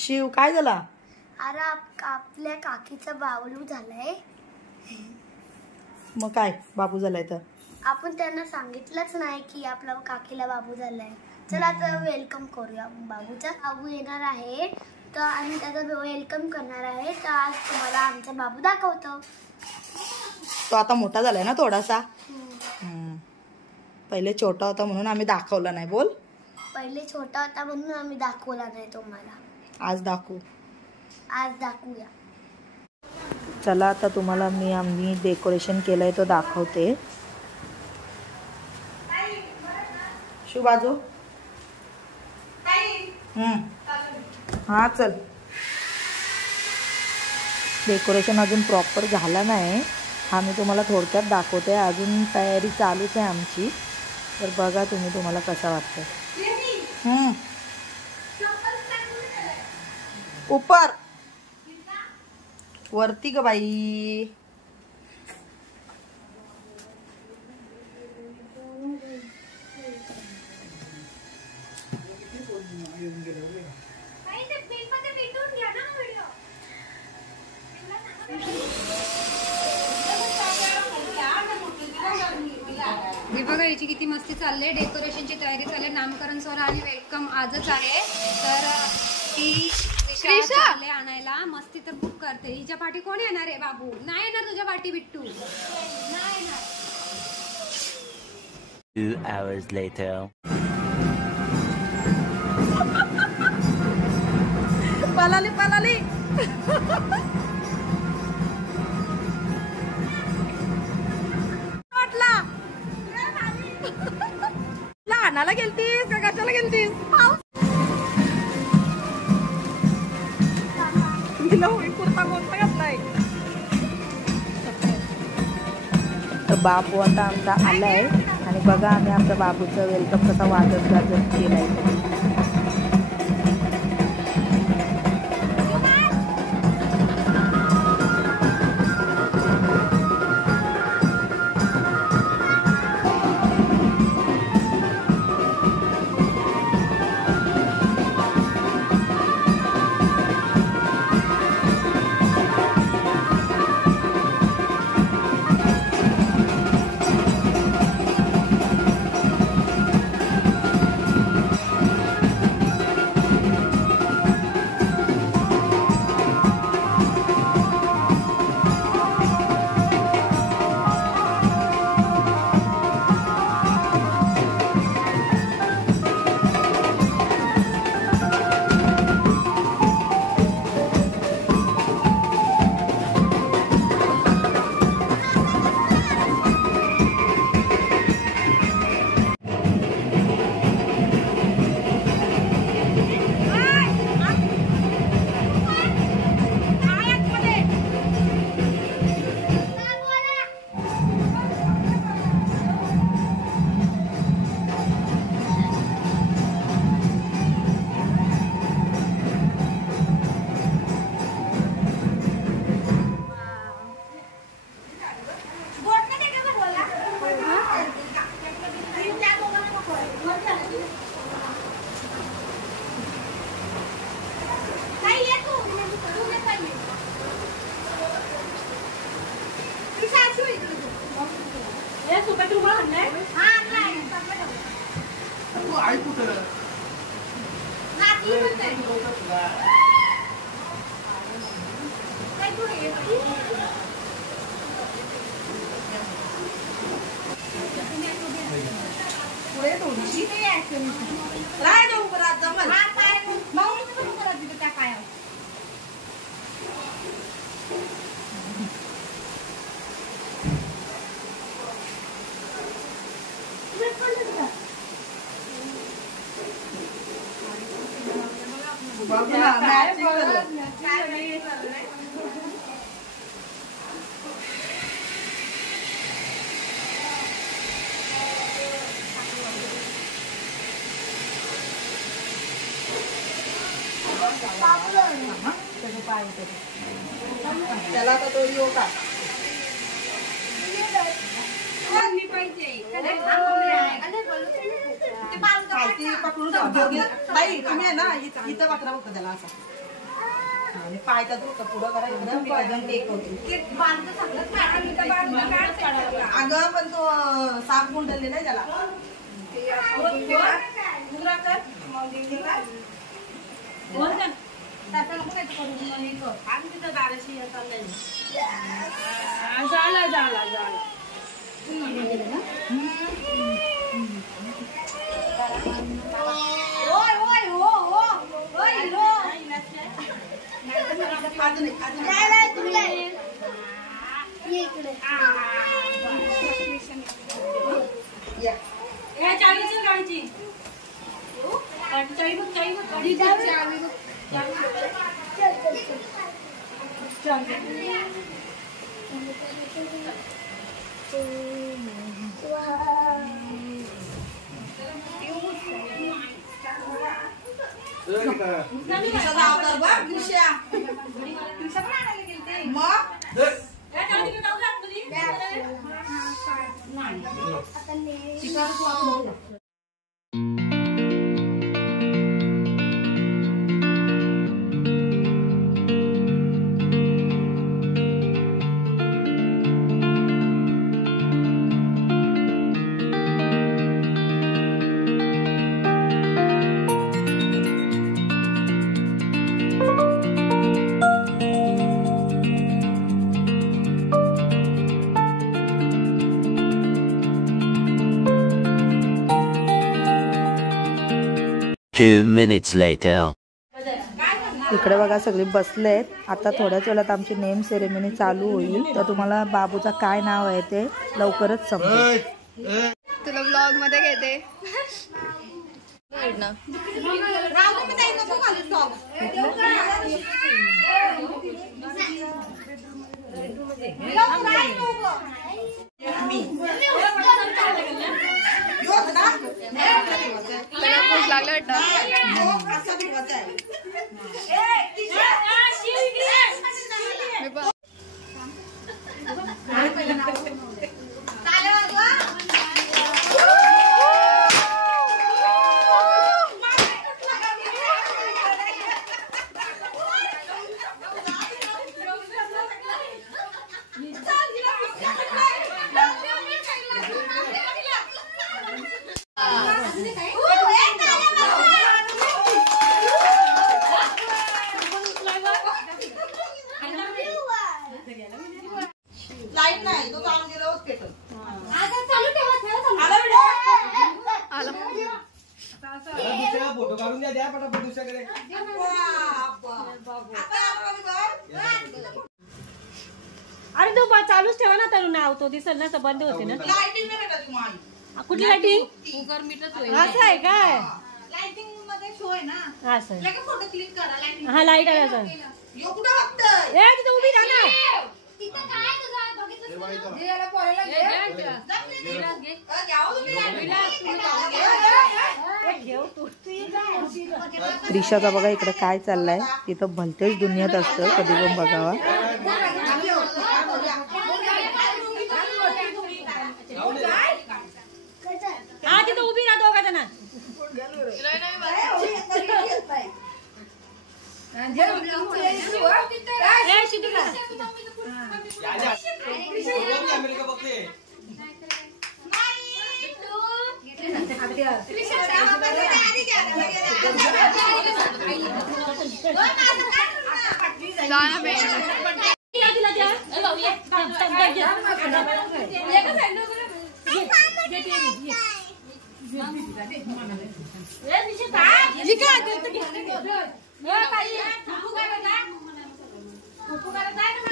शिव काय झाला? अरे आपल्या काकीचा बाबू झालाय. मग काय बाबू झालाय तर आपण त्यांना सांगितलंच नाही की आपल्या काकीला बाबू झालाय. चला आता वेलकम करूया बाबूचा. बाबू येणार आहे तर आम्ही त्याचा वेलकम करणार आहे. तर आज तुम्हाला आमचा बाबू दाखवतो. तो आता मोठा झालाय ना थोडासा. पहिले छोटा होता म्हणून आम्ही दाखवला नाही. बोल. पहिले छोटा होता म्हणून आम्ही दाखवला नाही तुम्हाला. आज दाखवूया. चला आता तुम्हाला आम्ही डेकोरेशन केलंय तो दाखवते. शिव बाजू. हा चल. डेकोरेशन अजून प्रॉपर झाला नाही. हा मी तुम्हाला थोडक्यात दाखवते. अजून तयारी चालूच आहे आमची. तर बघा तुम्हाला कसं वाटतं. ऊपर वरती ग बाई. बघा याची किती मस्ती चालले. डेकोरेशनची तयारी चालली. नामकरण सोहळा आणि वेलकम आजच आहे. तर ती चालले आणायला. मस्ती तर खूप करते. हिच्या पाठी कोण येणार आहे? बाबू नाही येणार तुझ्या पाठी. बिट्टू नाही येणार. 2 hours later. पलाली लहानाला गेलतीस का कशाला गेलतीस? कुर्ता कोणता घातलाय? तर बाबू आता आमचा आलाय आणि बघा आम्ही आमच्या बाबूचं वेलकम कसा वाजत गाजत केलाय. त्याला आता तो येऊ का? पकडून ताई तुम्ही आहे ना इथं वाकडा बघता त्याला असा आणि पाय तर पुढं करा इकडं मी अजून टेक होतो अगं पण तो साप गुंडले नाही त्याला Two minutes later. इकडे बघा सगळे बसलेत. आता थोड्याच वेळात आमची नेम सेरेमनी चालू होईल, तर तुम्हाला बाबूचा काय नाव आहे ते लवकरच समजेल. तुला ब्लॉग मध्ये घेते. लागलं लाईट नाही तो चालू गेला पेटल फोटो काढून द्या पटापट दुसऱ्याकडे. अरे तू चालूच ठेवा ना तरुण नाव तो दिसल ना बंद होते ना. कुठली लाईटिंग असं आहे काय लाइटिंग मध्ये शो आहे ना असं आहे. लगेच फोटो क्लिक करा लाइटिंग हा लाईट आला सर यो कुठं बघतोय ए तिथे उभी राहा ना. तिथं काय तुझं बघितलं त्रिशाचा बघा इकडे काय चाललंय. तिथं भलतेच दुनियेत असतं, कधी पण बघावा. हा तिथं उभी राहा दोघा जण. अमेरिका बघते.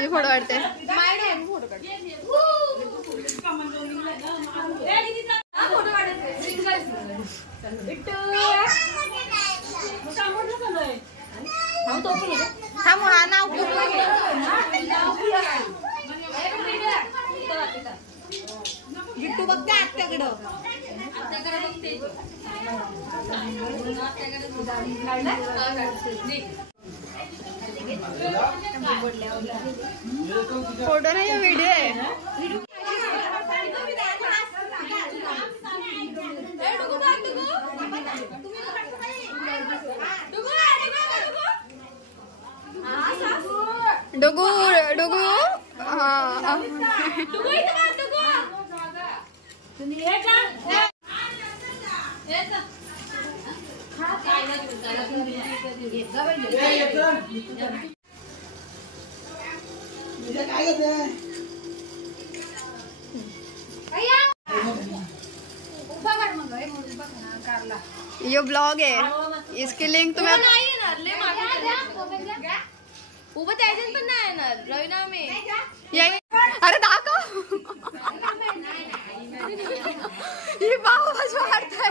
फोटो काढते. गिट्टू बघते आत्याकडं. फोटो नाही व्हिडिओ आहे. डुगू डुगू हा ये ब्लॉग आहे इसकी लिंक तुम्ही अरे दाखव ही बाबाच वाढताय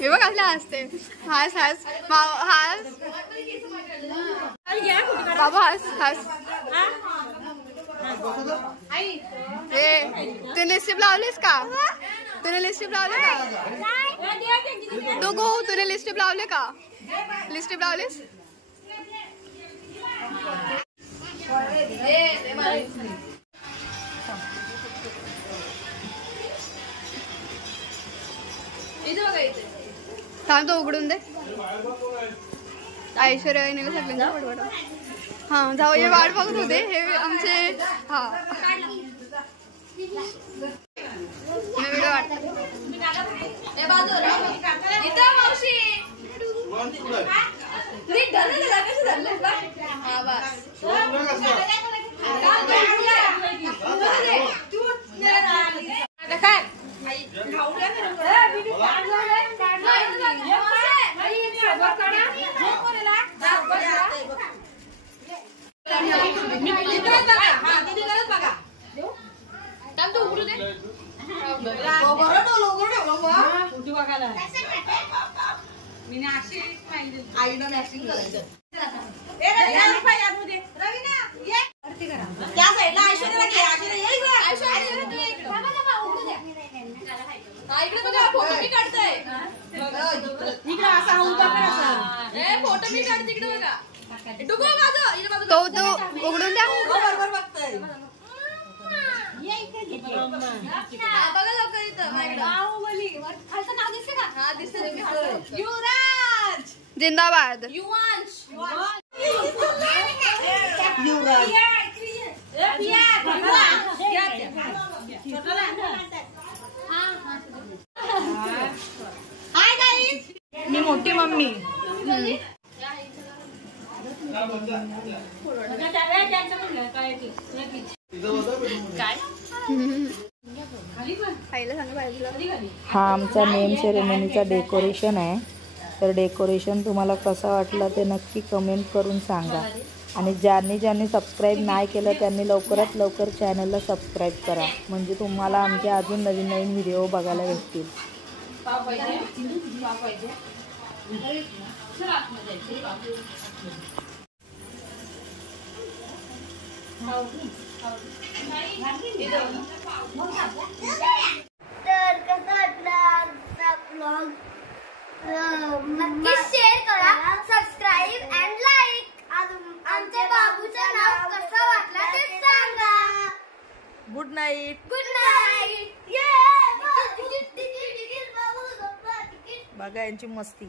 हे बघ असल्या हसते हास हास हास बाबा हास हास तू लिस्टिप लावलीस का तूने लिस्टिप लावले का डोगो तूने लिस्टिप लावले का लिस्टिप लावलीस थांब तो उघडून दे ऐश्वर्या सगळ्यांना पटपट हा जाऊ ये वाट बघत होते हे आमचे हा व्हिडिओ आईनं मॅचिंग करायचं तो तो उघडून द्या बरोबर बघतोय जिंदाबाद मी मोठी मम्मी हा आमचा नेम सेरेमनीचा डेकोरेशन आहे. तर डेकोरेशन तुम्हाला कसं वाटलं ते नक्की कमेंट करून सांगा. आणि ज्यांनी सबस्क्राईब नाही केलं त्यांनी लवकरात लवकर चॅनलला सबस्क्राईब करा, म्हणजे तुम्हाला आमचे अजून नवीन नवीन व्हिडिओ बघायला भेटतील. तर कसं वाटलं आजचा ब्लॉग नक्की शेअर करा, सबस्क्राईब अँड लाईक. आमच्या बाबूचं नाव कसं वाटलं ते सांगा. Good night. Good night. बघा यांची मस्ती.